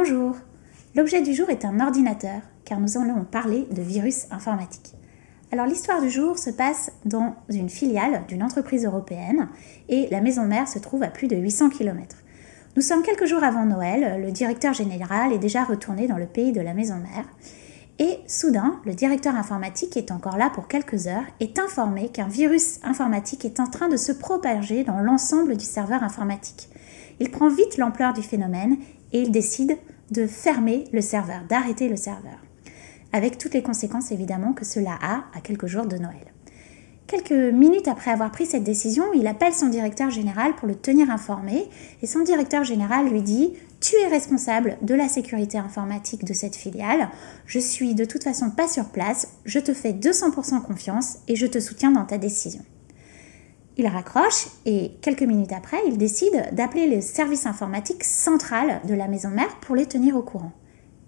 Bonjour, l'objet du jour est un ordinateur, car nous allons parler de virus informatique. Alors l'histoire du jour se passe dans une filiale d'une entreprise européenne et la maison mère se trouve à plus de 800 km. Nous sommes quelques jours avant Noël, le directeur général est déjà retourné dans le pays de la maison mère et soudain, le directeur informatique qui est encore là pour quelques heures est informé qu'un virus informatique est en train de se propager dans l'ensemble du serveur informatique. Il prend vite l'ampleur du phénomène et il décide de fermer le serveur, d'arrêter le serveur. Avec toutes les conséquences évidemment que cela a à quelques jours de Noël. Quelques minutes après avoir pris cette décision, il appelle son directeur général pour le tenir informé et son directeur général lui dit « Tu es responsable de la sécurité informatique de cette filiale, je suis de toute façon pas sur place, je te fais 200% confiance et je te soutiens dans ta décision ». Il raccroche et quelques minutes après, il décide d'appeler le service informatique central de la maison mère pour les tenir au courant.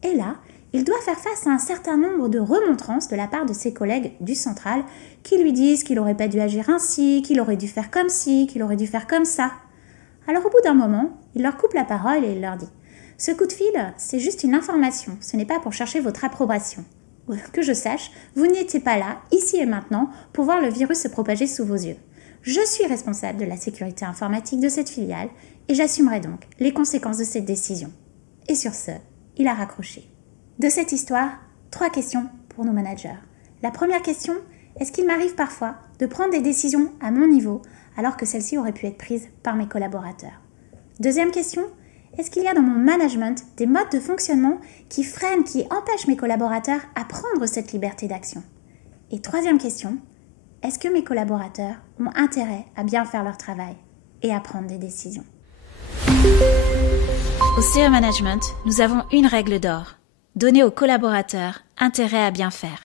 Et là, il doit faire face à un certain nombre de remontrances de la part de ses collègues du central qui lui disent qu'il n'aurait pas dû agir ainsi, qu'il aurait dû faire comme ci, qu'il aurait dû faire comme ça. Alors au bout d'un moment, il leur coupe la parole et il leur dit « Ce coup de fil, c'est juste une information, ce n'est pas pour chercher votre approbation. Que je sache, vous n'étiez pas là, ici et maintenant, pour voir le virus se propager sous vos yeux. Je suis responsable de la sécurité informatique de cette filiale et j'assumerai donc les conséquences de cette décision. » Et sur ce, il a raccroché. De cette histoire, 3 questions pour nos managers. La première question, est-ce qu'il m'arrive parfois de prendre des décisions à mon niveau alors que celles-ci auraient pu être prises par mes collaborateurs? Deuxième question, est-ce qu'il y a dans mon management des modes de fonctionnement qui freinent, qui empêchent mes collaborateurs à prendre cette liberté d'action? Et troisième question, est-ce que mes collaborateurs ont intérêt à bien faire leur travail et à prendre des décisions? Au CEO Management, nous avons une règle d'or. Donner aux collaborateurs intérêt à bien faire.